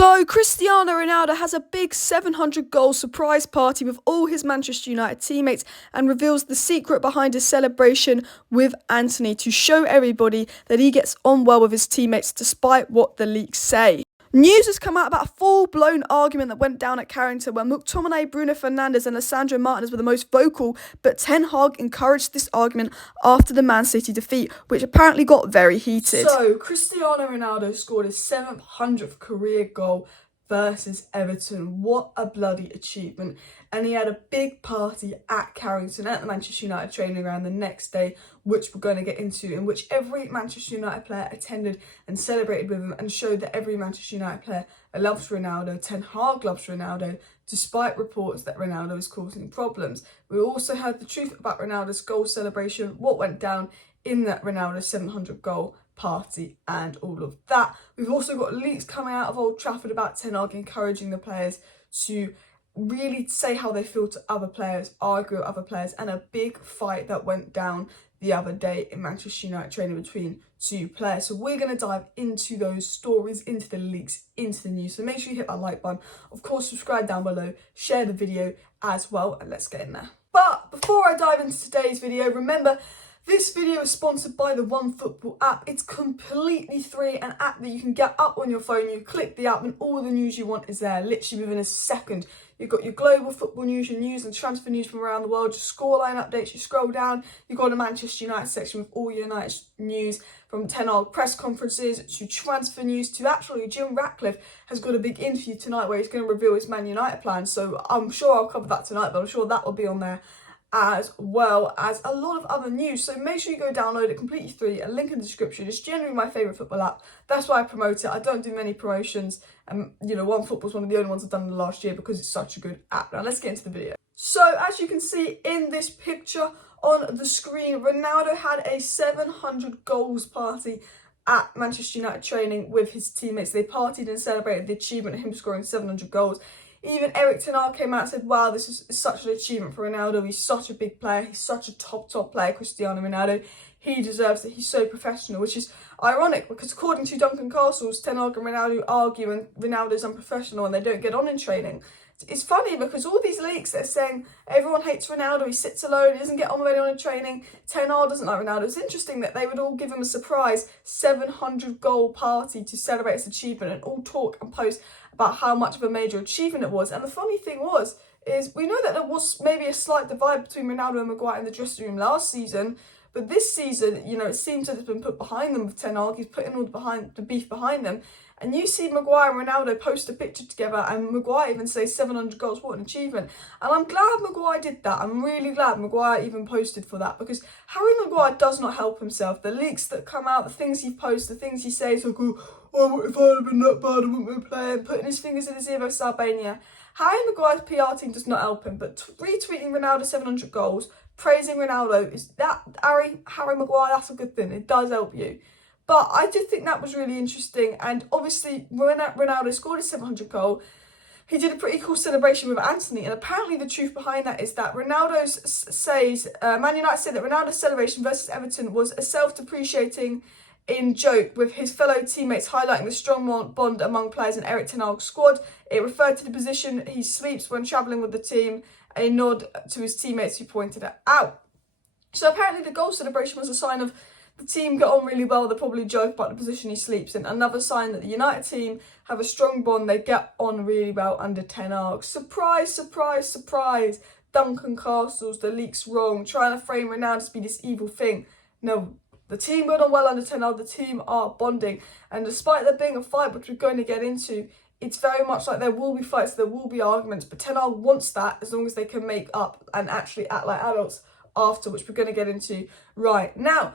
So, Cristiano Ronaldo has a big 700-goal surprise party with all his Manchester United teammates and reveals the secret behind his celebration with Antony to show everybody that he gets on well with his teammates despite what the leaks say. News has come out about a full-blown argument that went down at Carrington where McTominay, Bruno Fernandes and Lisandro Martinez were the most vocal, but Ten Hag encouraged this argument after the Man City defeat, which apparently got very heated. So, Cristiano Ronaldo scored his 700th career goal versus Everton. What a bloody achievement. And he had a big party at Carrington at the Manchester United training ground the next day, which we're going to get into, in which every Manchester United player attended and celebrated with him and showed that every Manchester United player loves Ronaldo. Ten Hag loves Ronaldo, despite reports that Ronaldo is causing problems. We also heard the truth about Ronaldo's goal celebration, what went down in that Ronaldo 700 goal party and all of that. We've also got leaks coming out of Old Trafford about Ten Hag encouraging the players to really say how they feel to other players, argue with other players, and a big fight that went down the other day in Manchester United training between two players. So we're going to dive into those stories, into the leaks, into the news. So make sure you hit that like button. Of course, subscribe down below, share the video as well, and let's get in there. But before I dive into today's video, remember, this video is sponsored by the OneFootball app. It's completely free, an app that you can get up on your phone. You click the app and all the news you want is there, literally within a second. You've got your global football news, your news and transfer news from around the world, your scoreline updates. You scroll down, you've got a Manchester United section with all your United news, from Ten Hag press conferences to transfer news to actually Jim Ratcliffe has got a big interview tonight where he's going to reveal his Man United plans. So I'm sure I'll cover that tonight, but I'm sure that will be on there, as well as a lot of other news. So make sure you go download it, completely free, a link in the description. It's generally my favourite football app. That's why I promote it. I don't do many promotions, and OneFootball's one of the only ones I've done in the last year because it's such a good app. Now let's get into the video. So as you can see in this picture on the screen, Ronaldo had a 700 goals party at Manchester United training with his teammates. They partied and celebrated the achievement of him scoring 700 goals. Even Erik Ten Hag came out and said, wow, this is such an achievement for Ronaldo. He's such a big player. He's such a top player, Cristiano Ronaldo. He deserves it. He's so professional, which is ironic because according to Duncan Castles, Ten Hag and Ronaldo argue and Ronaldo's unprofessional and they don't get on in training. It's funny because all these leaks, they're saying everyone hates Ronaldo, he sits alone, he doesn't get on with anyone in training, Ten Hag doesn't like Ronaldo. It's interesting that they would all give him a surprise 700 goal party to celebrate his achievement and all talk and post about how much of a major achievement it was. And the funny thing is we know that there was maybe a slight divide between Ronaldo and Maguire in the dressing room last season, but this season, it seems that it's been put behind them with Ten Hag. He's putting all the beef behind them. And you see Maguire and Ronaldo post a picture together and Maguire even say 700 goals, what an achievement. And I'm glad Maguire did that. I'm really glad Maguire even posted for that because Harry Maguire does not help himself. The leaks that come out, the things he posts, the things he says, like, oh, if I had been that bad, I wouldn't be playing, putting his fingers in his ear versus Albania. Harry Maguire's PR team does not help him, but retweeting Ronaldo 700 goals, praising Ronaldo, is that, Harry Maguire, that's a good thing. It does help you. But I did think that was really interesting. And obviously, when Ronaldo scored his 700 goal, he did a pretty cool celebration with Antony. And apparently the truth behind that is that Man United said that Ronaldo's celebration versus Everton was a self-depreciating in joke with his fellow teammates, highlighting the strong bond among players in Erik Ten Hag's squad. It referred to the position he sleeps when travelling with the team, a nod to his teammates who pointed it out. So apparently the goal celebration was a sign of the team get on really well. They probably joke about the position he sleeps in. Another sign that the United team have a strong bond. They get on really well under Ten Hag. Surprise, surprise, surprise. Duncan Castles, the leak's wrong. Trying to frame Ronaldo to be this evil thing. No, the team got on well under Ten Hag. The team are bonding. And despite there being a fight, which we're going to get into, it's very much like there will be fights, there will be arguments. But Ten Hag wants that as long as they can make up and actually act like adults after, which we're going to get into right now.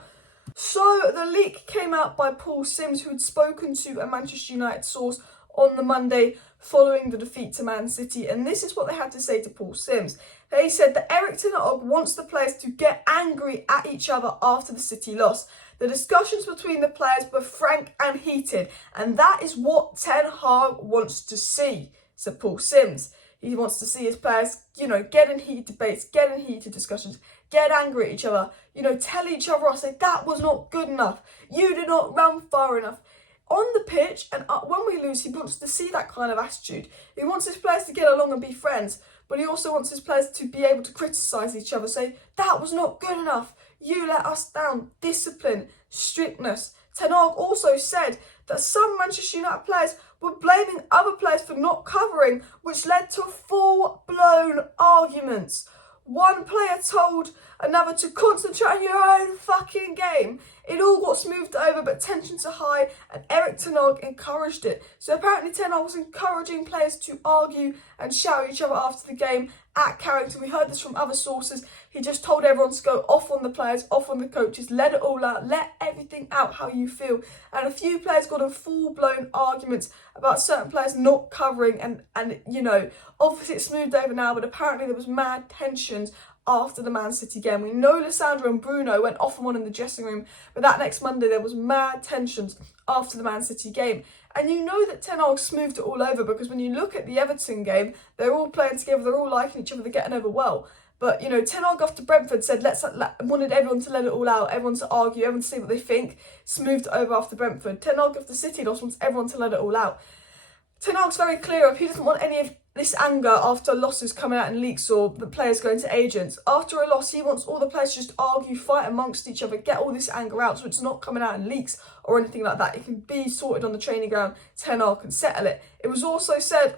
So the leak came out by Paul Sims, who had spoken to a Manchester United source on the Monday following the defeat to Man City. And this is what they had to say to Paul Sims. They said that Erik Ten Hag wants the players to get angry at each other after the City loss. The discussions between the players were frank and heated. And that is what Ten Hag wants to see, said Paul Sims. He wants to see his players, get in heated debates, get in heated discussions, get angry at each other, tell each other off, say that was not good enough, you did not run far enough. on the pitch, and when we lose, he wants to see that kind of attitude. He wants his players to get along and be friends, but he also wants his players to be able to criticise each other, say, that was not good enough, you let us down, discipline, strictness. Ten Hag also said that some Manchester United players were blaming other players for not covering, which led to full-blown arguments. One player told another to concentrate on your own fucking game. It all got smoothed over, but tensions are high, and Erik Ten Hag encouraged it. So apparently Ten Hag was encouraging players to argue and shout at each other after the game at Carrington. We heard this from other sources. He just told everyone to go off on the players, off on the coaches, let it all out, let everything out how you feel. And a few players got in full-blown arguments about certain players not covering, and you know, obviously it's smoothed over now, but apparently there was mad tensions after the Man City game. We know Lissandro and Bruno went off and on in the dressing room, but that next Monday there was mad tensions after the Man City game. And you know that Ten Hag smoothed it all over, because when you look at the Everton game, they're all playing together, they're all liking each other, they're getting over well. But, you know, Ten Hag after Brentford said, wanted everyone to let it all out, everyone to argue, everyone to say what they think, smoothed it over after Brentford. Ten Hag after City loss wants everyone to let it all out. Ten Hag's very clear of he doesn't want any of this anger after losses coming out in leaks or the players going to agents. After a loss, he wants all the players to just argue, fight amongst each other, get all this anger out so it's not coming out in leaks or anything like that. It can be sorted on the training ground. Ten Hag can settle it. It was also said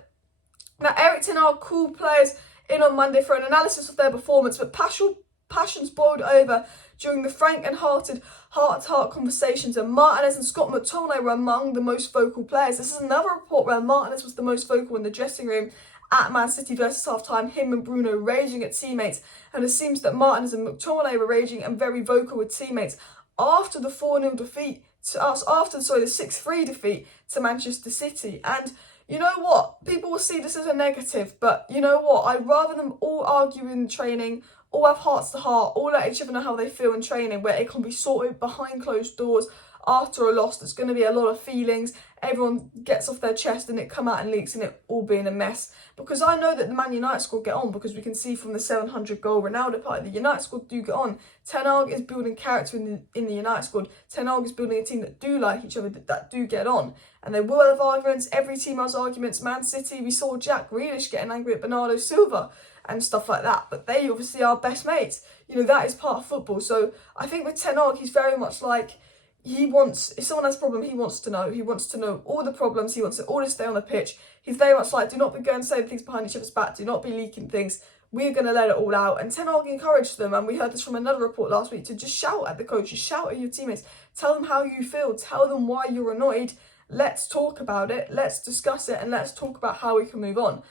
that Erik Ten Hag called players in on Monday for an analysis of their performance, but passions boiled over during the frank and heart-to-heart conversations, and Martinez and Scott McTominay were among the most vocal players. This is another report where Martinez was the most vocal in the dressing room at Man City versus half-time, him and Bruno raging at teammates, and it seems that Martinez and McTominay were raging and very vocal with teammates after the 4-0 defeat to us, the 6-3 defeat to Manchester City. And you know what? People will see this as a negative, but you know what? I'd rather them all argue in training, all have hearts to heart, all let each other know how they feel in training, where it can be sorted behind closed doors after a loss. There's going to be a lot of feelings. Everyone gets off their chest and it come out and leaks and it all being a mess. Because I know that the Man United squad get on, because we can see from the 700 goal Ronaldo party, the United squad do get on. Ten Hag is building character in the United squad. Ten Hag is building a team that do like each other, that do get on. And they will have arguments. Every team has arguments. Man City, we saw Jack Grealish getting angry at Bernardo Silva and stuff like that. But they obviously are best mates. You know, that is part of football. So I think with Ten Hag, he's very much like, if someone has a problem, he wants to know. He wants to know all the problems. He wants it all to stay on the pitch. He's very much like, do not be going saying things behind each other's back. Do not be leaking things. We're going to let it all out. And Ten Hag encouraged them, and we heard this from another report last week, to just shout at the coaches, shout at your teammates. Tell them how you feel. Tell them why you're annoyed. Let's talk about it. Let's discuss it, and let's talk about how we can move on.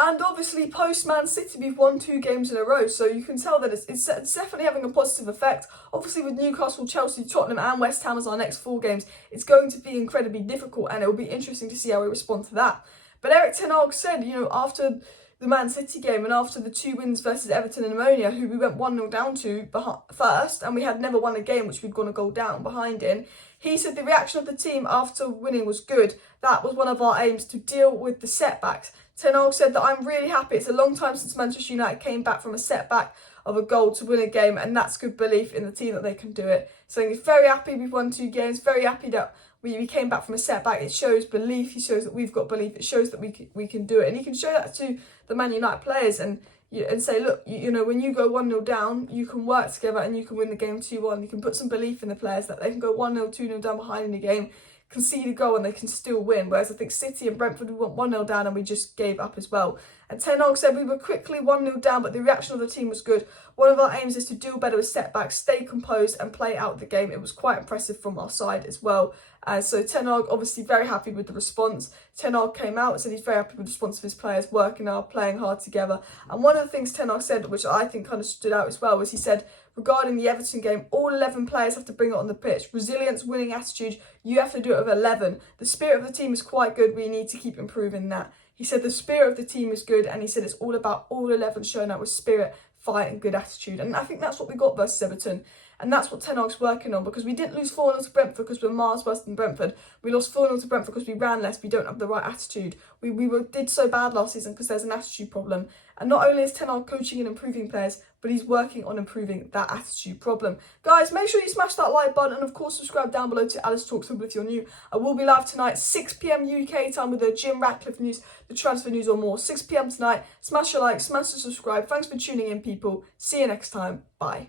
And obviously, post-Man City, we've won 2 games in a row, so you can tell that it's definitely having a positive effect. Obviously, with Newcastle, Chelsea, Tottenham and West Ham as our next 4 games, it's going to be incredibly difficult, and it will be interesting to see how we respond to that. But Erik Ten Hag said, you know, after the Man City game and after the 2 wins versus Everton and Omonia, who we went 1-0 down to first, and we had never won a game which we'd gone a goal down behind in, he said the reaction of the team after winning was good. That was one of our aims, to deal with the setbacks. Ten Hag said that I'm really happy. It's a long time since Manchester United came back from a setback of a goal to win a game, and that's good belief in the team that they can do it. So he's very happy we've won 2 games, very happy that we came back from a setback. It shows belief, he shows that we've got belief, it shows that we can do it. And he can show that to the Man United players and say, look, you know, when you go 1-0 down, you can work together and you can win the game 2-1. You can put some belief in the players that they can go 1-0, 2-0 down behind in the game, concede a goal and they can still win. Whereas I think City and Brentford, we went 1-0 down and we just gave up as well. And Ten Hag said we were quickly 1-0 down, but the reaction of the team was good. One of our aims is to deal better with setbacks, stay composed and play out the game. It was quite impressive from our side as well. So Ten Hag obviously very happy with the response. Ten Hag came out and said he's very happy with the response of his players, working hard, playing hard together. And one of the things Ten Hag said, which I think kind of stood out as well, was he said, regarding the Everton game, all 11 players have to bring it on the pitch. Resilience, winning attitude, you have to do it with 11. The spirit of the team is quite good. We need to keep improving that. He said the spirit of the team is good, and he said it's all about all 11 showing that with spirit, fight and good attitude. And I think that's what we got versus Everton. And that's what Ten Hag's working on, because we didn't lose 4-0 to Brentford because we're miles worse than Brentford. We lost 4-0 to Brentford because we ran less, we don't have the right attitude. We did so bad last season because there's an attitude problem. And not only is Ten Hag coaching and improving players, but he's working on improving that attitude problem. Guys, make sure you smash that like button, and of course subscribe down below to Alice Talks if you're new. I will be live tonight, 6 PM UK time, with the Jim Ratcliffe news, the transfer news or more. 6 PM tonight. Smash your like, smash the subscribe. Thanks for tuning in, people. See you next time. Bye.